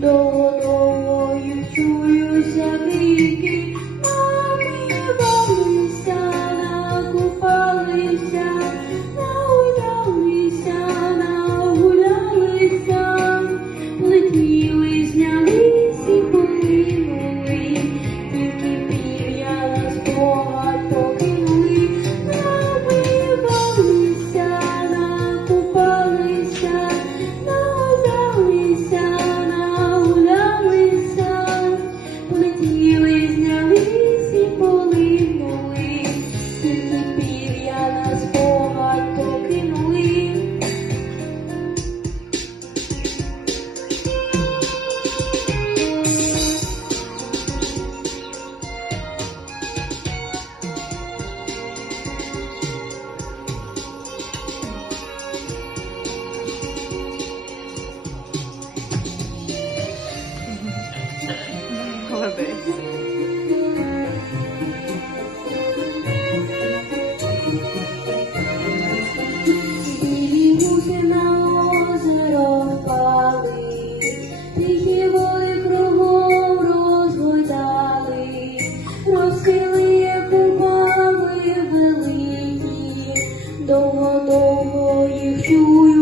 До водою чую за крики. довго довго їх чую.